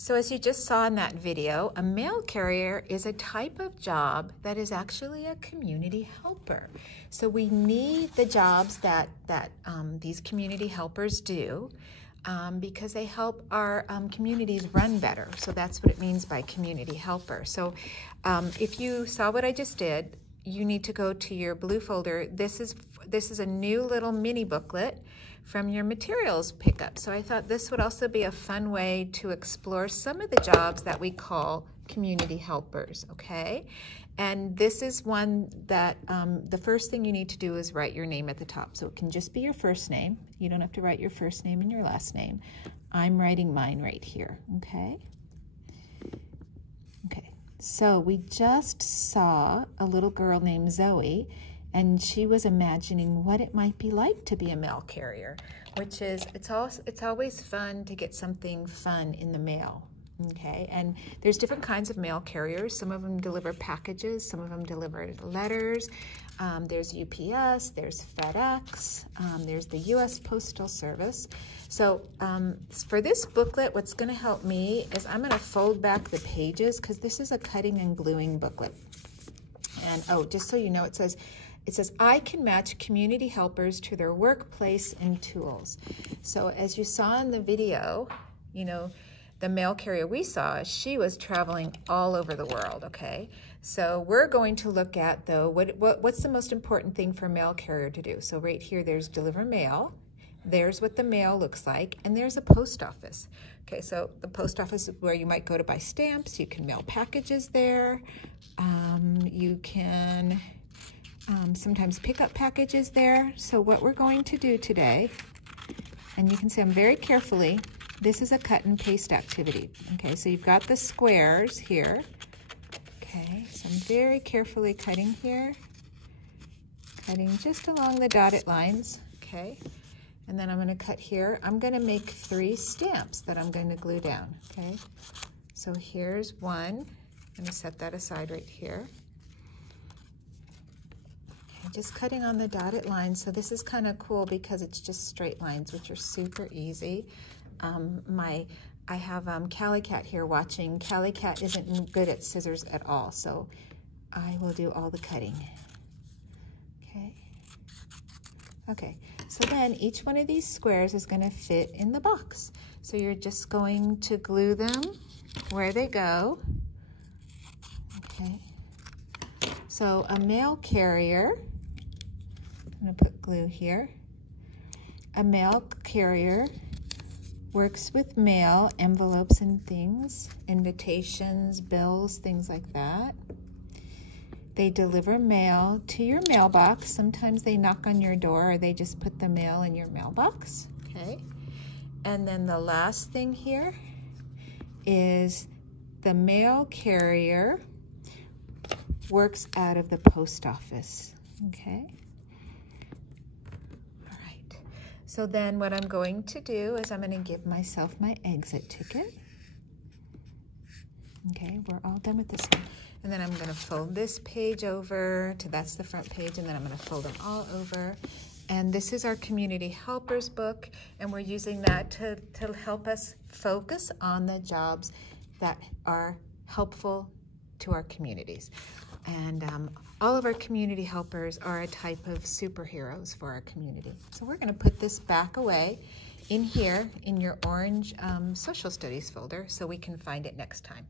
So as you just saw in that video, a mail carrier is a type of job that is actually a community helper. So we need the jobs that these community helpers do because they help our communities run better. So that's what it means by community helper. So if you saw what I just did, you need to go to your blue folder. This is a new little mini booklet from your materials pickup. So I thought this would also be a fun way to explore some of the jobs that we call community helpers, okay? And this is one that the first thing you need to do is write your name at the top. So it can just be your first name. You don't have to write your first name and your last name. I'm writing mine right here, okay? Okay, so we just saw a little girl named Zoe, and she was imagining what it might be like to be a mail carrier, which is, it's always fun to get something fun in the mail, okay? And there's different kinds of mail carriers. Some of them deliver packages, some of them deliver letters. There's UPS, there's FedEx, there's the US Postal Service. So for this booklet, what's gonna help me is I'm gonna fold back the pages because this is a cutting and gluing booklet. And oh, just so you know, it says, I can match community helpers to their workplace and tools. So as you saw in the video, you know, the mail carrier we saw, she was traveling all over the world, okay? So we're going to look at, though, what's the most important thing for a mail carrier to do? So right here, there's deliver mail. There's what the mail looks like, and there's a post office. Okay, so the post office is where you might go to buy stamps. You can mail packages there. You can sometimes pick up packages there. So what we're going to do today, and you can see I'm very carefully, this is a cut and paste activity. Okay, so you've got the squares here. Okay, so I'm very carefully cutting here, cutting just along the dotted lines, okay? And then I'm gonna cut here. I'm gonna make 3 stamps that I'm gonna glue down, okay? So here's one. I'm gonna set that aside right here. Just cutting on the dotted lines. So this is kind of cool because it's just straight lines, which are super easy. I have Callie Cat here watching. Callie Cat isn't good at scissors at all, so I will do all the cutting. Okay. Okay, so then each one of these squares is going to fit in the box. So you're just going to glue them where they go. Okay. So a mail carrier, I'm going to put glue here. A mail carrier works with mail, envelopes and things, invitations, bills, things like that. They deliver mail to your mailbox. Sometimes they knock on your door or they just put the mail in your mailbox, okay? And then the last thing here is the mail carrier works out of the post office, okay? So then what I'm going to do is I'm going to give myself my exit ticket. Okay, we're all done with this one. And then I'm going to fold this page over to, that's the front page, and then I'm going to fold them all over. And this is our Community Helpers book, and we're using that to help us focus on the jobs that are helpful to our communities. And all of our community helpers are a type of superheroes for our community. So we're going to put this back away in here in your orange social studies folder so we can find it next time.